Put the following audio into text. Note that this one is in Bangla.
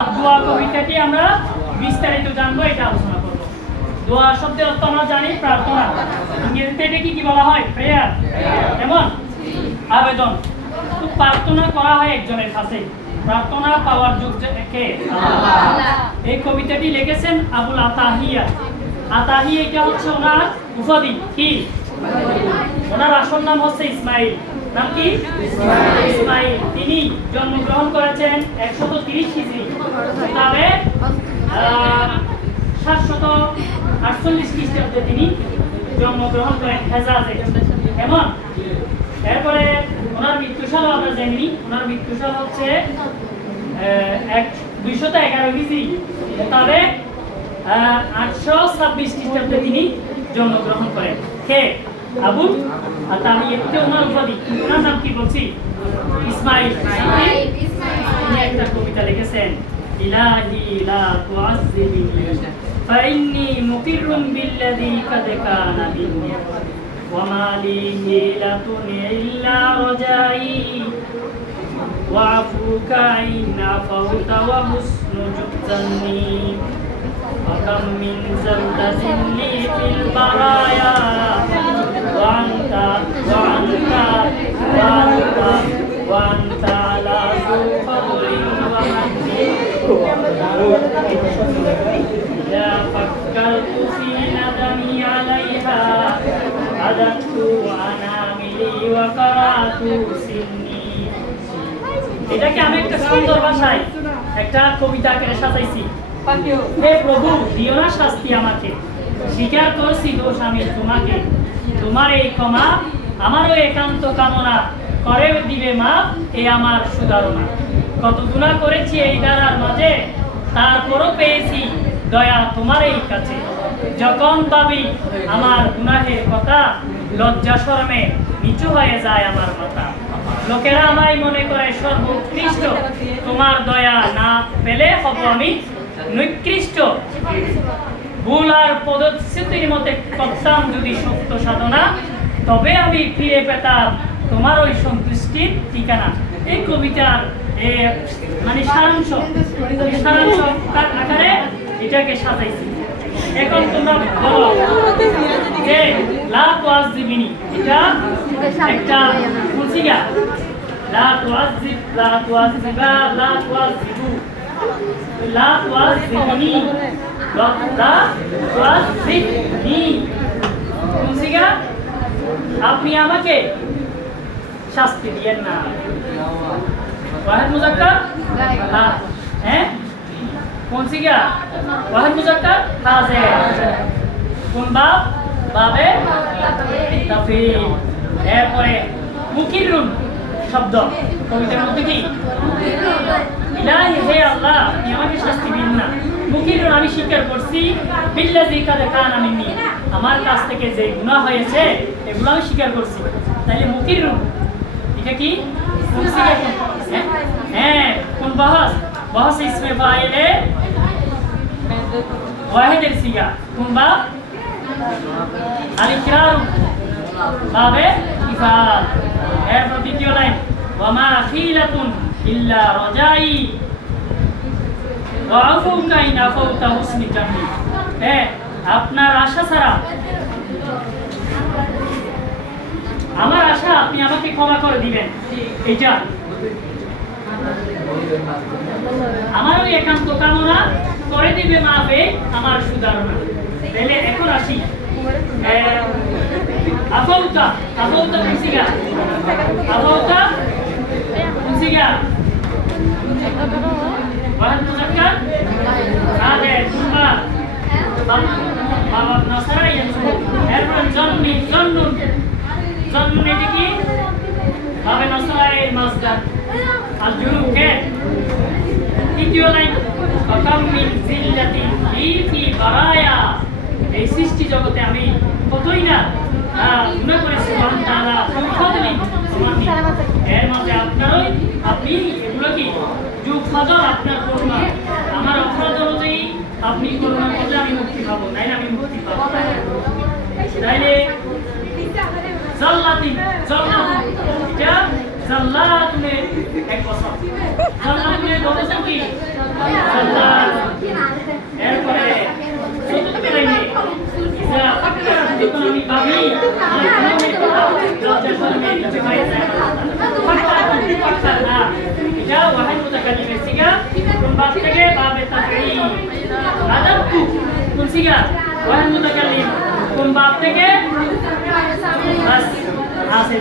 দোয়া কবিতাটি আমরা বিস্তারিত জানবো, এটা আলোচনা করবো। দোয়া শব্দের অর্থ আমরা জানি প্রার্থনা। ইংরেজিতে এটাকে কি বলা হয়? প্রেয়ার। যেমন আবেদন। তো প্রার্থনা করা হয় একজনের কাছে। প্রার্থনা পাওয়ার যোগ্য কে? আল্লাহ। এই কবিতাটি লিখেছেন আবুল আতাহিয়া। আতাহিয়া এটা হচ্ছে ওনার উপাধি। কি? ওনার আসল নাম হচ্ছে ইসমাইল। নাম কি? ইসমাইল। তিনি জন্মগ্রহণ করেছেন 130 হিজরি, তবে 748 খ্রিস্টাব্দে তিনি জন্মগ্রহণ করেন হেজাজে। এমন এরপরে ওনার মৃত্যুসাল আমরা জানি। ওনার মৃত্যুসাল হচ্ছে 211 হিজরি, তবে 826 খ্রিস্টাব্দে তিনি জন্মগ্রহণ করেন। কে? আবুল আতাহিয়া। ওনার উপাধি। ওনার নাম কি বলছি? ইসমাইল। তিনি একটা কবিতা লিখেছেন, ইলাহি লা তুআযযিবনি ফাইন্নী মুকিররুন বিল্লাযী কাদ কানা মিন্নী ওয়া মা লি হিলাতুন ইল্লা রাজাই ওয়া আফুকা ইন আফাউতা ওয়া হুসনু জুবজান্নি ওয়া কাম মিন জালদাতিন লি ফিল বারায়া ওয়া আনতা ওয়া আনতা ওয়া আনতা ওয়া আনতা লা তুফাদলিন ওয়া মান্নি إذا فكرت في ندمي عليها عددت أناملي وقرأت سني। এটাকে আমি একটা সুন্দর ভাষায় একটা কবিতা আকারে সাজাইছি। হে প্রভু, দিও না শাস্তি আমাকে, স্বীকার করছি দোষ আমি তোমাকে। তোমার এই ক্ষমা আমারও একান্ত কামনা, করে দিবে মাপ এ আমার সুধারণা। কত গুনাহ করেছি এই ধারার মাঝে, তারপরও পেয়েছি দয়া তোমার এই কাছে। যখন ভাবি আমার গুনাহের কথা, লজ্জা শরমে নিচু হয়ে যায় আমার মাথা। লোকেরা আমায় মনে করে সর্বোৎকৃষ্ট, তোমার দয়া না পেলে হব আমি নিকৃষ্ট। ভুল আর পদচ্যুতির মতে করতাম যদি সত্য সাধনা, তবে আমি ফিরে পেতাম তোমার ওই সন্তুষ্টির ঠিকানা। এই কবিতার মানে সারাংশ আকারে এটাকে সাজাইছি। এখন তোমরা বলো যে লা তুআযযিবনি, এটা একটা ফুলসিগা। লা তুআযযিব, লা তুআযযিবা, লা তুআযযিবু, লা তুআযযিবনি, লা তুআযযিবনি। ফুলসিগা, আপনি আমাকে শাস্তি দিয়েন না। ওয়াহিদ মুযাক্কার? হ্যাঁ, কোন সিগা? ওয়াহিদ মুযাক্কার হাজির। কোন বাব? বাবে তাফসীর। এরপরে মুকিরুন শব্দ কবিতার মধ্যে কি? ইলাহি, হে আল্লাহ, আপনি আমাকে শাস্তি দিন না। মুকিরুন, আমি স্বীকার করছি, বিল্লাযী কাদ কানা মিন্নী, আমার কাছ থেকে যে গুনাহ হয়েছে এগুলো আমি স্বীকার করছি। তাইলে মুকিরুন এটা কি? কোন সিগা? হ্যাঁ, কোন বহস? বহস ইসমে ফাইলে ওয়াহিদের সিগা। কোন বাব? আল ইকরার বাবে ইফাল। এরপর দ্বিতীয় লাইন, ওয়া মা খিলাতুন ইল্লা রাজাই ওয়া আফুকা ইন আফাউতা হুসনি জান্নি। হ্যাঁ, আপনার আশা ছাড়া, আমার আশা আপনি আমাকে ক্ষমা করে দিবেন, এটা আমারও একান্ত কামনা, করে দিবে মাপে আমার সুধারণা। তাহলে এখন আসি আফাউতা। আফাউতা কুসিগা, আফাউতা কুসিগা ওয়াহিদ মুযাক্কার হাজির। তোমরা বাবা নাসারাই আছে। এরপর জন্মি, জন্নুন। জন্নুন এটা কি? বাবে নাসারাই মাসদার। আল জুরু কে? তৃতীয় লাইন, কাম মিন জিল্লাতি ফি বারায়া, এই সৃষ্টি জগতে আমি কতই না গুনাহ করেছি। সুবহান তাআলা ফাদলি সুবহানি, এর মাঝে আপনারই, আপনি এগুলো কি যুগ ফজল, আপনার করুণা। আমার অপরাধ অনুযায়ী আপনি করুণা করলে আমি মুক্তি পাবো, তাই না? আমি মুক্তি পাবো। তাইলে জাল্লাতি, জাল্লাত এটা জাল্লাতুনের এক বছর। জাল্লাতুনের বছর কি? যখন আমি ভাবি লজ্জার শরমে কিছু হয়ে যায় ফাক্কার না এটা ওয়াহিদ মুতাকাল্লিমের সিগা কোন বাদ থেকে বাবে তাফঈল আদাবতু কোন সিগা ওয়াহিদ মুতাকাল্লিম কোন বাদ থেকে বাস আছে